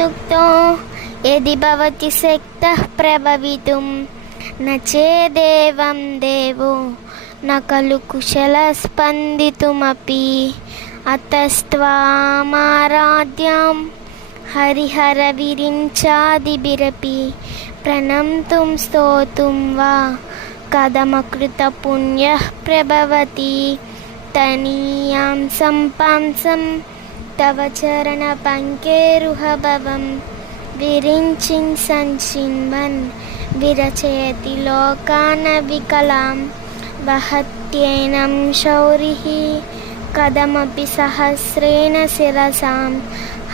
संयुक्तो यदि भवति शक्तः प्रभवितुं न चेदेवं देवो न खलु कुशलः स्पन्दितुमपि अतस्त्वामाराध्यां हरिहरविरिञ्चादिभिरपि प्रणम्तुं स्तोतुं वा कथमकृतपुण्यः प्रभवति तनीयां सम्पांसं तव चरणपङ्केरुहभवं विरिञ्चिं सञ्चिन्वन् विरचयति लोकानविकलां वहत्येनं शौरिः कथमपि सहस्रेण शिरसां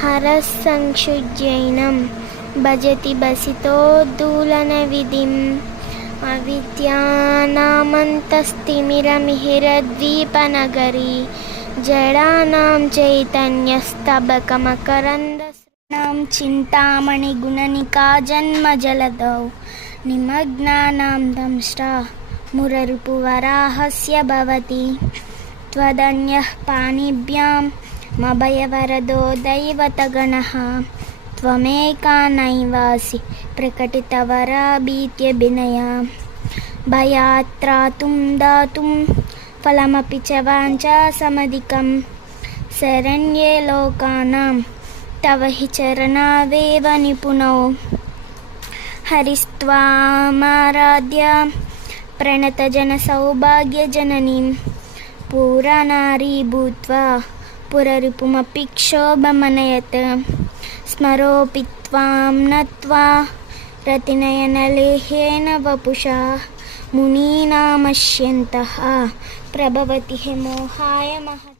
हरः संक्षुज्यैनं भजति बसितोद्धूलनविधिम् अविद्यानामन्तस्तिमिरमिहिरद्वीपनगरी जडानां चैतन्यस्तबकमकरन्दस्नां चिन्तामणिगुणनिका जन्मजलदौ निमग्नानां दंष्ट्रा मुररिपुवराहस्य भवति त्वदन्यः पाणिभ्यां मभयवरदो दैवतगणः त्वमेका नैवासि प्रकटितवराभीत्यभिनया भयात् त्रातुं दातुं फलमपि च वाञ्छा समधिकं शरण्ये लोकानां तव हि चरणावेव निपुणौ हरिस्त्वामाराध्य प्रणतजनसौभाग्यजननीं पुरानारी भूत्वा पुररिपुमपि क्षोभमनयत् स्मरोऽपि त्वां नत्वा रतिनयनलेहेन वपुषा मुनीनामश्यन्तः प्रभवति हे मोहाय महत्।